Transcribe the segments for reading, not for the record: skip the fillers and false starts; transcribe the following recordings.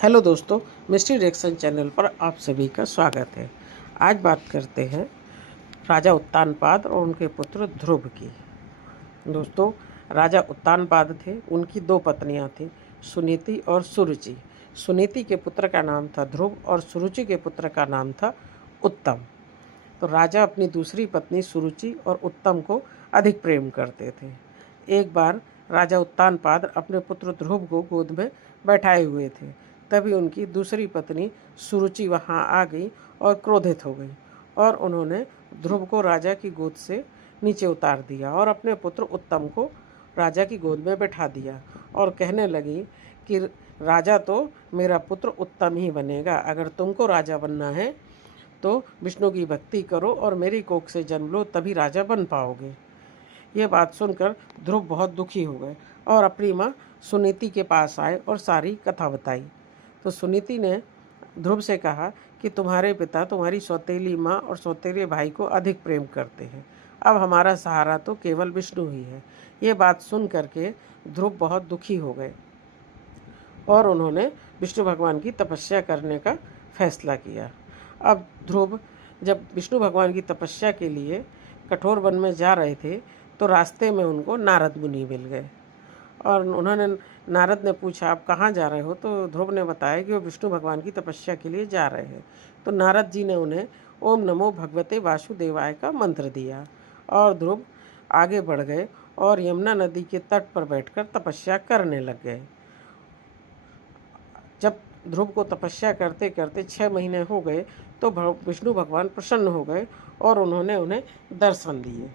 Hello दोस्तों, mystery reaction channel पर आप सभी का स्वागत है। आज बात करते हैं राजा उत्तानपाद और उनके पुत्र ध्रुव की। दोस्तों, राजा उत्तानपाद थे, उनकी दो पत्नियां थीं, सुनीति और सुरुचि। सुनीति के पुत्र का नाम था ध्रुव और सुरुचि के पुत्र का नाम था उत्तम। तो राजा अपनी दूसरी पत्नी सुरुचि और उत्तम को अधिक प्रेम करते थे। एक बार राजा उत्तानपाद अपने पुत्र ध्रुव को गोद में बैठाए हुए थे। तभी उनकी दूसरी पत्नी सुरुचि वहां आ गई और क्रोधित हो गई और उन्होंने ध्रुव को राजा की गोद से नीचे उतार दिया और अपने पुत्र उत्तम को राजा की गोद में बैठा दिया और कहने लगी कि राजा तो मेरा पुत्र उत्तम ही बनेगा। अगर तुमको राजा बनना है तो विष्णु की भक्ति करो और मेरी कोख से जन्म लो, तभी राजा बन पाओगे। ये बात सुनकर ध्रुव बहुत दुखी हो गए और अपनी माँ सुनीति के पास आए और सारी कथा बताई। तो सुनीति ने ध्रुव से कहा कि तुम्हारे पिता तुम्हारी सौतेली माँ और सौतेले भाई को अधिक प्रेम करते हैं। अब हमारा सहारा तो केवल विष्णु ही है। ये बात सुन करके ध्रुव बहुत दुखी हो गए और उन्होंने विष्णु भगवान की तपस्या करने का फैसला किया। अब ध्रुव जब विष्णु भगवान की तपस्या के लिए कठोर वन में जा रहे थे तो रास्ते में उनको नारद मुनि मिल गए और उन्होंने नारद ने पूछा, आप कहाँ जा रहे हो? तो ध्रुव ने बताया कि वो विष्णु भगवान की तपस्या के लिए जा रहे हैं। तो नारद जी ने उन्हें ओम नमो भगवते वासुदेवाय का मंत्र दिया और ध्रुव आगे बढ़ गए और यमुना नदी के तट पर बैठकर तपस्या करने लग गए। जब ध्रुव को तपस्या करते करते 6 महीने हो गए तो विष्णु भगवान प्रसन्न हो गए और उन्होंने उन्हें दर्शन दिए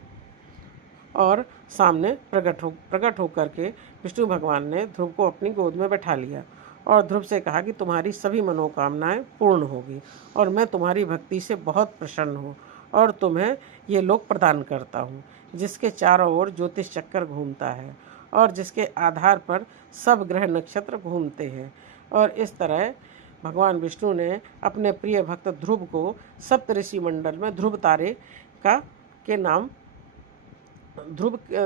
और सामने प्रकट होकर के विष्णु भगवान ने ध्रुव को अपनी गोद में बैठा लिया और ध्रुव से कहा कि तुम्हारी सभी मनोकामनाएं पूर्ण होगी और मैं तुम्हारी भक्ति से बहुत प्रसन्न हूँ और तुम्हें ये लोक प्रदान करता हूँ जिसके चारों ओर ज्योतिष चक्कर घूमता है और जिसके आधार पर सब ग्रह नक्षत्र घूमते हैं। और इस तरह भगवान विष्णु ने अपने प्रिय भक्त ध्रुव को सप्तऋषि मंडल में ध्रुव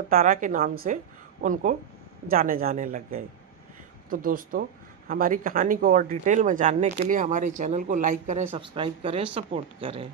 तारा के नाम से उनको जाने लग गए। तो दोस्तों, हमारी कहानी को और डिटेल में जानने के लिए हमारे चैनल को लाइक करें, सब्सक्राइब करें, सपोर्ट करें।